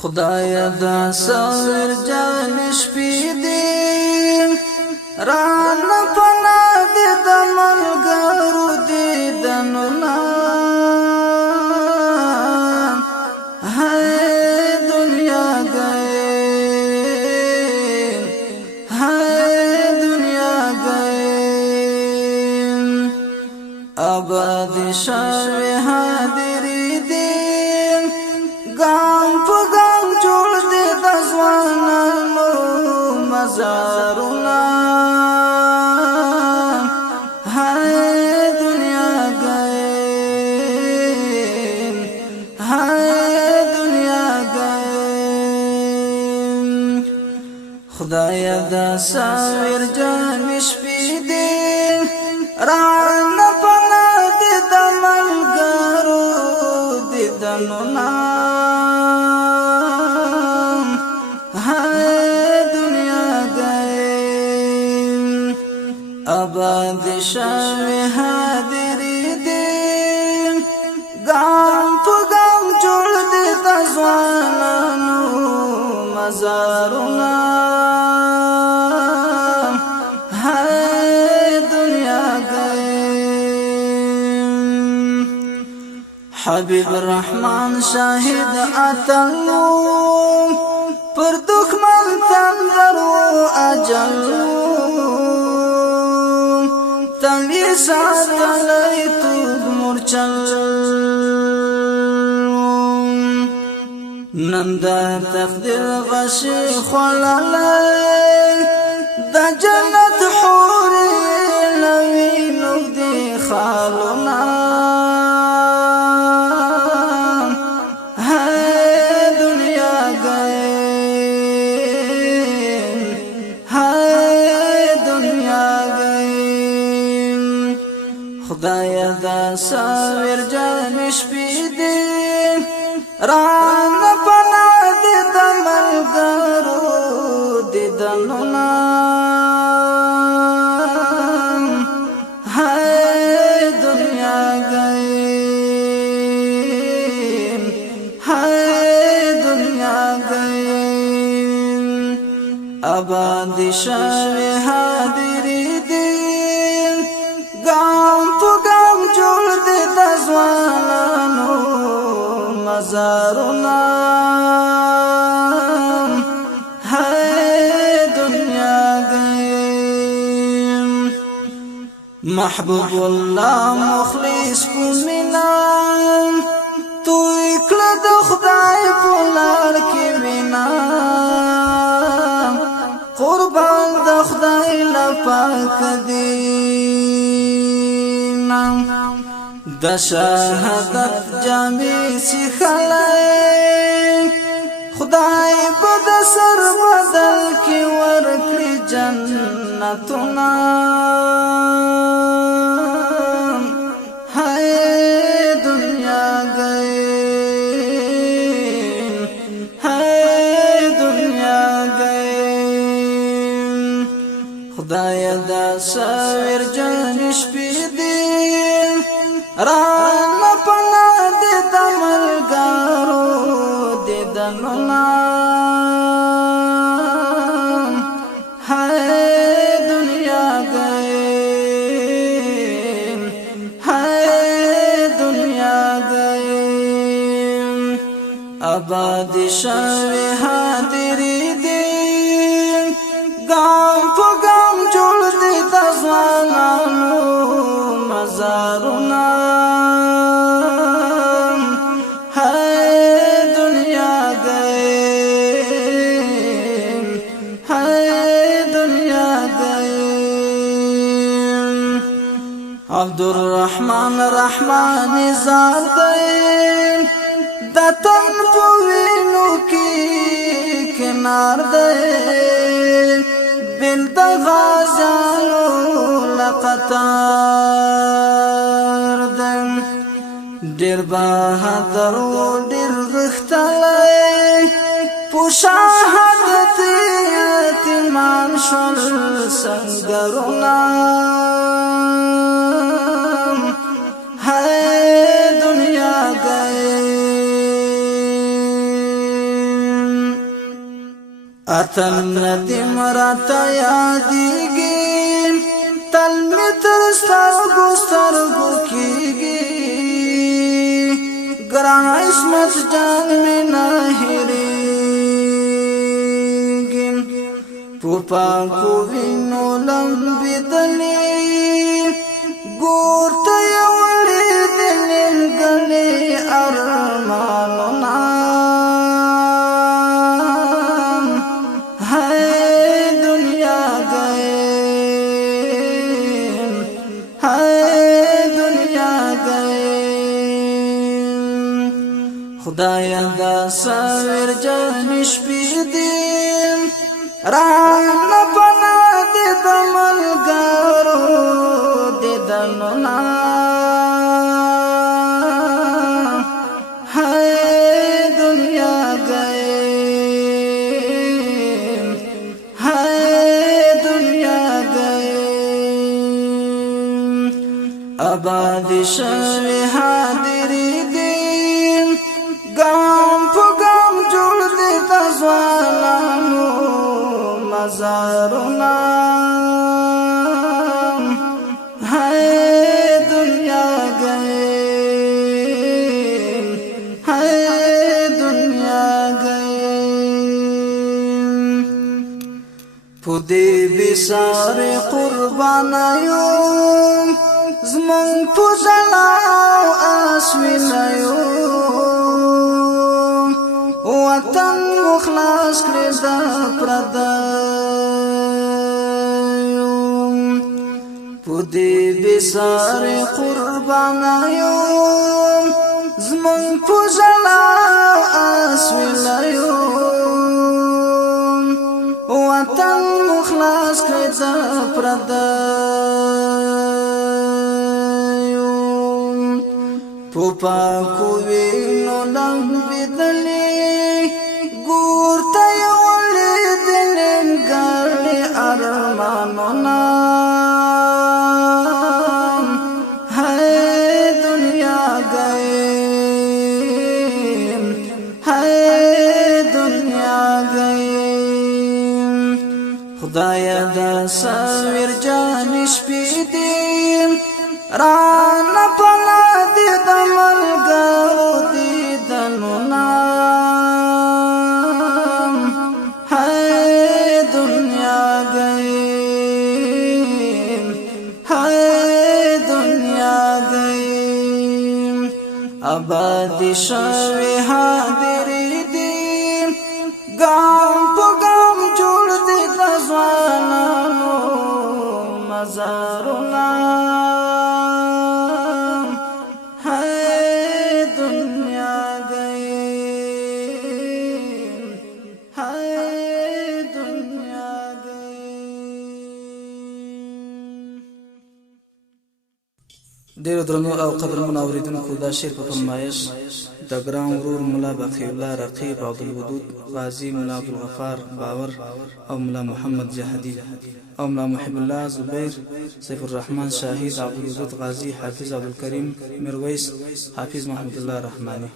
خدایا دا سویر جان شپې دې رانه پنا دې د ملګرو دې دنونه ہے دنیا گئے ہے دنیا گئے آباد شاوی حاضری دې گام پا گام جوړ دې د ځوانانو مزارونه خدایا دا ساویر جان شپې دې رانه پنا دې د ملګرو دې دنونه ہے دنیا گئے آباد شاوی حاضری دې گام پا گام جوړ دې د ځوانانو مزارونه حبیب الرحمن شاهد اتلو پر دښمن تندرو اجل تنگی ساتلی تود مرچل نندا تقدیر غشی خللی دا جنت حوری لوی نگدی خالونا خدایا دا ساویر جان شپې دې رانه پنا دې د ملګرو دې دنونه ہے دنیا گئے ہے دنیا گئے آباد شاوی حاضری دې گام پا گام جوړ دې د ځوانانو مزارونه ہے دنیا گئے محبوب الله مخلص کو مینا تو اکلا د خدای په لار کې مینا قربان د خدای لپاک دی د شهادت جامع سیخلی خدای په د سر بدل کې ورکړي جنتونه ہے دنیا گئے ہے دنیا گئے خدایا دا ساویر جان شپې دې رانه پنا دې د ملګرو دې دنونه ہے دنیا گئے ہے دنیا گئے آباد شاوی حاضری دې گام پا گام جوړ دې د ځوانانو مزارونه عبدالرحمن رحمان زار دے دا تن پوینو کی کنار دے بل دا غازانو لقطار دے دیر بہادر و دیر غختلی پوشاہدت یتیمان شل سنگرونا ہے دنیا گئے اتن ندیم راتا یادیگی تل می تر سترگو سترگو کیگی گران عصمت جان میں ناہریگی پوپا کو وینو لمبی دلی گور تیولی دلیم گلی ارمانونا خدایا دا ساویر جانش پیدیم رانا پنا دیدا ملگارو دیدا نونا ہائے دنیا گئیم ہائے دنیا گئیم آبادی شوی حاضری دیم گام پو گام جوڑ دیتا زوالانو مزارونا ہائے دنیا گئیم ہائے دنیا گئیم پودی بیسار قربانایوم زمان پو جلاو اسوینایوم وطن مخلاص کړی دا پردایوم پودی بیسار قربانایوم زمان پو جلاو اسوینایوم وطن مخلاص کړی دا پردایوم پوپا کو وینو لمبی دلی گور تیولی دلیم گلی ارمانونا ہائے دنیا گئیم ہائے دنیا گئیم خدایا دا ساویر جانش پیدیم رانا پلا دیدا ملگارو دیدا نونا ہائے دنیا گئیم ہائے دنیا گئیم آبادی شوی حاضری دیم گام پو گام جوڑ دیتا زوالانو مزارونا ډیرو درنو او قدرمنو اوریدونکو دا شعر په فرمایش د ګران ورور ملا بقي الله رقیب عبدالودود غازی ملا عبدالغفار باور او ملا محمد جهدي او ملا محب الله زبیر سیف الرحمن شاهید عبدالودود غازی حافظ عبدالکریم میرویس حافظ محمد الله رحمانی